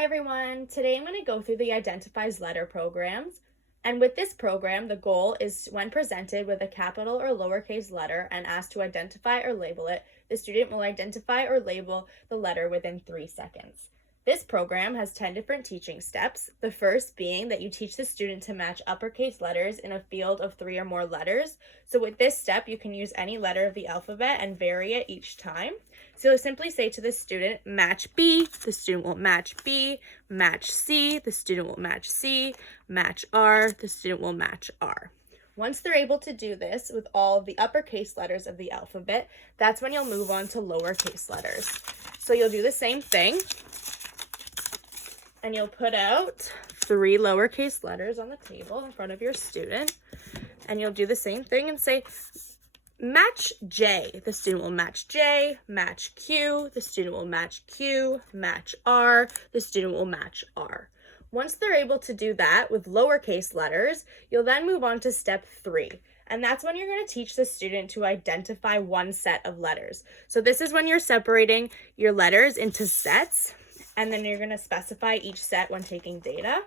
Hi everyone, today I'm going to go through the Identifies Letter programs. And with this program, the goal is when presented with a capital or lowercase letter and asked to identify or label it, the student will identify or label the letter within 3 seconds. This program has 10 different teaching steps, the first being that you teach the student to match uppercase letters in a field of 3 or more letters. So with this step, you can use any letter of the alphabet and vary it each time. So you'll simply say to the student, match B, the student will match B, match C, the student will match C, match R, the student will match R. Once they're able to do this with all of the uppercase letters of the alphabet, that's when you'll move on to lowercase letters. So you'll do the same thing, and you'll put out 3 lowercase letters on the table in front of your student, and you'll do the same thing and say, match J, the student will match J, match Q, the student will match Q, match R, the student will match R. Once they're able to do that with lowercase letters, you'll then move on to step 3. And that's when you're going to teach the student to identify one set of letters. So this is when you're separating your letters into sets, and then you're going to specify each set when taking data.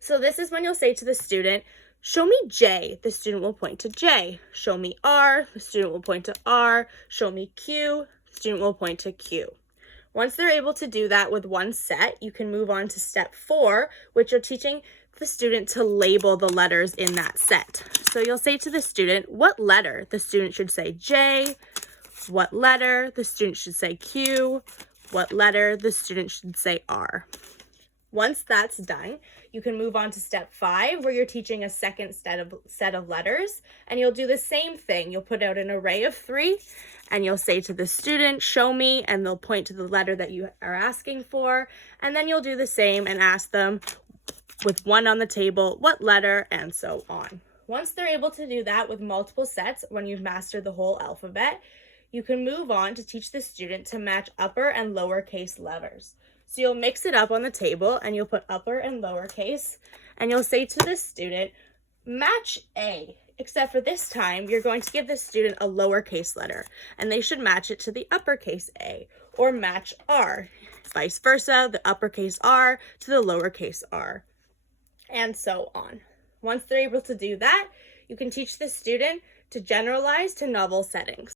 So this is when you'll say to the student, show me J, the student will point to J. Show me R, the student will point to R. Show me Q, the student will point to Q. Once they're able to do that with one set, you can move on to step 4, which you're teaching the student to label the letters in that set. So you'll say to the student, what letter? The student should say J. What letter? The student should say Q. What letter? The student should say R. Once that's done, you can move on to step 5, where you're teaching a second set of letters, and you'll do the same thing. You'll put out an array of 3, and you'll say to the student, show me, and they'll point to the letter that you are asking for, and then you'll do the same and ask them with 1 on the table, what letter, and so on. Once they're able to do that with multiple sets, when you've mastered the whole alphabet, you can move on to teach the student to match upper and lowercase letters. So you'll mix it up on the table and you'll put upper and lowercase, and you'll say to the student, match A, except for this time, you're going to give the student a lowercase letter and they should match it to the uppercase A, or match R, vice versa, the uppercase R to the lowercase R, and so on. Once they're able to do that, you can teach the student to generalize to novel settings.